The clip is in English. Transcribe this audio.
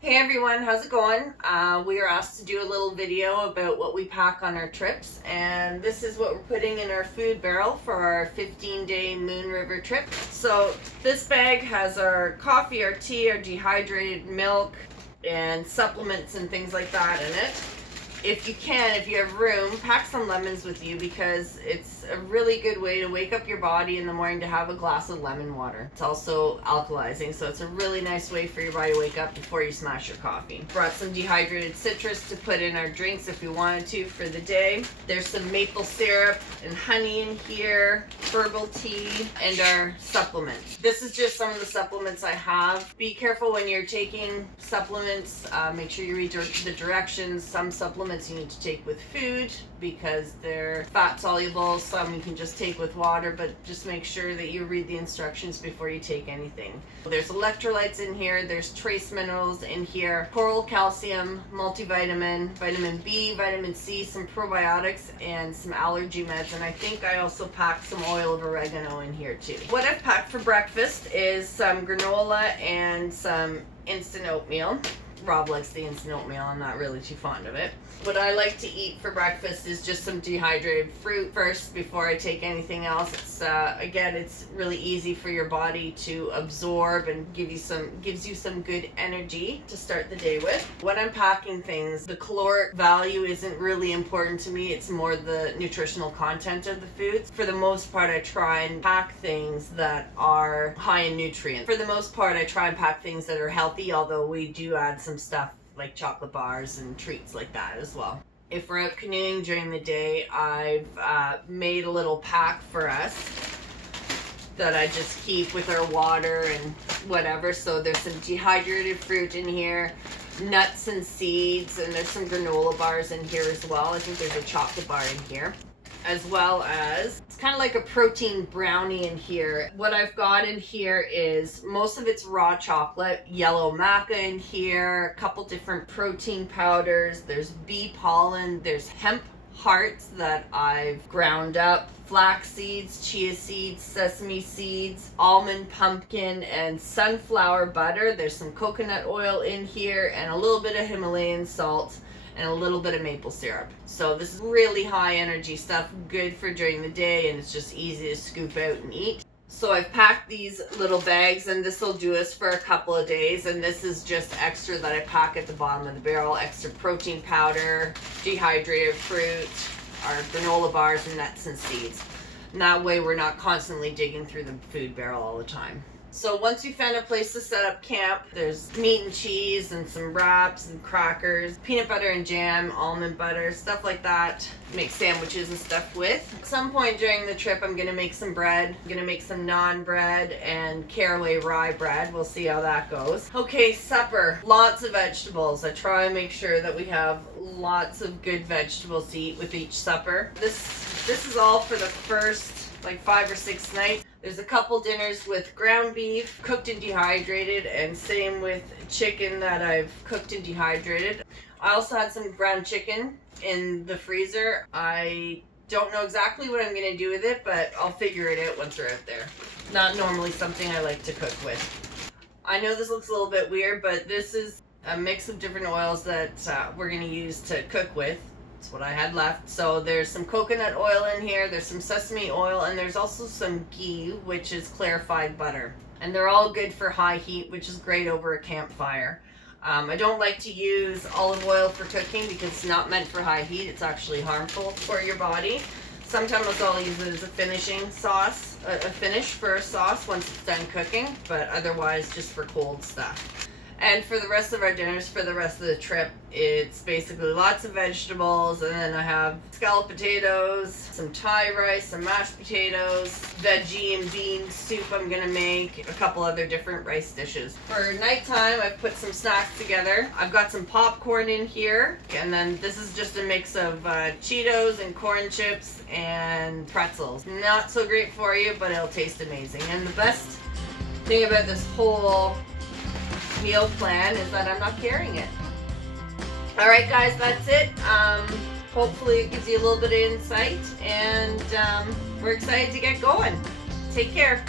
Hey everyone, how's it going? We were asked to do a little video about what we pack on our trips, and this is what we're putting in our food barrel for our 15-day Moon River trip. So this bag has our coffee, our tea, our dehydrated milk, and supplements and things like that in it. If you can, if you have room, pack some lemons with you because it's a really good way to wake up your body in the morning to have a glass of lemon water. It's also alkalizing, so it's a really nice way for your body to wake up before you smash your coffee. Brought some dehydrated citrus to put in our drinks if we wanted to for the day. There's some maple syrup and honey in here, herbal tea, and our supplements. This is just some of the supplements I have. Be careful when you're taking supplements. Make sure you read the directions. Some supplements you need to take with food because they're fat soluble. Some you can just take with water, but just make sure that you read the instructions before you take anything. There's electrolytes in here, there's trace minerals in here, coral calcium, multivitamin, vitamin B, vitamin C, some probiotics, and some allergy meds. And I think I also packed some oil of oregano in here too. What I've packed for breakfast is some granola and some instant oatmeal. Rob likes the instant oatmeal. I'm not really too fond of it. What I like to eat for breakfast is just some dehydrated fruit first before I take anything else. It's again, it's really easy for your body to absorb and gives you some good energy to start the day with. When I'm packing things, the caloric value isn't really important to me. It's more the nutritional content of the foods. For the most part, I try and pack things that are high in nutrients. For the most part, I try and pack things that are healthy, although we do add some stuff like chocolate bars and treats like that as well. If we're out canoeing during the day, I've made a little pack for us that I just keep with our water and whatever. So there's some dehydrated fruit in here, nuts and seeds, and there's some granola bars in here as well. I think there's a chocolate bar in here, as well as it's kind of like a protein brownie in here. What I've got in here is most of it's raw chocolate, yellow maca in here, a couple different protein powders, there's bee pollen, there's hemp hearts that I've ground up, flax seeds, chia seeds, sesame seeds, almond, pumpkin, and sunflower butter. There's some coconut oil in here and a little bit of Himalayan salt and a little bit of maple syrup. So this is really high energy stuff, good for during the day, and it's just easy to scoop out and eat. So I've packed these little bags, and this will do us for a couple of days, and this is just extra that I pack at the bottom of the barrel, extra protein powder, dehydrated fruit, our granola bars, and nuts and seeds. And that way we're not constantly digging through the food barrel all the time. So once we found a place to set up camp, there's meat and cheese and some wraps and crackers, peanut butter and jam, almond butter, stuff like that. Make sandwiches and stuff with. At some point during the trip, I'm gonna make some bread. I'm gonna make some naan bread and caraway rye bread. We'll see how that goes. Okay, supper. Lots of vegetables. I try and make sure that we have lots of good vegetables to eat with each supper. This is all for the first like 5 or 6 nights. There's a couple dinners with ground beef, cooked and dehydrated, and same with chicken that I've cooked and dehydrated. I also had some ground chicken in the freezer. I don't know exactly what I'm going to do with it, but I'll figure it out once we're out there. Not normally something I like to cook with. I know this looks a little bit weird, but this is a mix of different oils that we're going to use to cook with. That's what I had left. So there's some coconut oil in here, there's some sesame oil, and there's also some ghee, which is clarified butter. And they're all good for high heat, which is great over a campfire. I don't like to use olive oil for cooking because it's not meant for high heat. It's actually harmful for your body. Sometimes I'll use it as a finishing sauce, a finish for a sauce once it's done cooking, but otherwise just for cold stuff. And for the rest of our dinners, for the rest of the trip, it's basically lots of vegetables, and then I have scalloped potatoes, some Thai rice, some mashed potatoes, veggie and bean soup I'm gonna make, a couple other different rice dishes. For nighttime, I've put some snacks together. I've got some popcorn in here, and then this is just a mix of Cheetos and corn chips and pretzels. Not so great for you, but it'll taste amazing. And the best thing about this whole meal plan is that I'm not carrying it. Alright guys, that's it. Hopefully it gives you a little bit of insight, and we're excited to get going. Take care.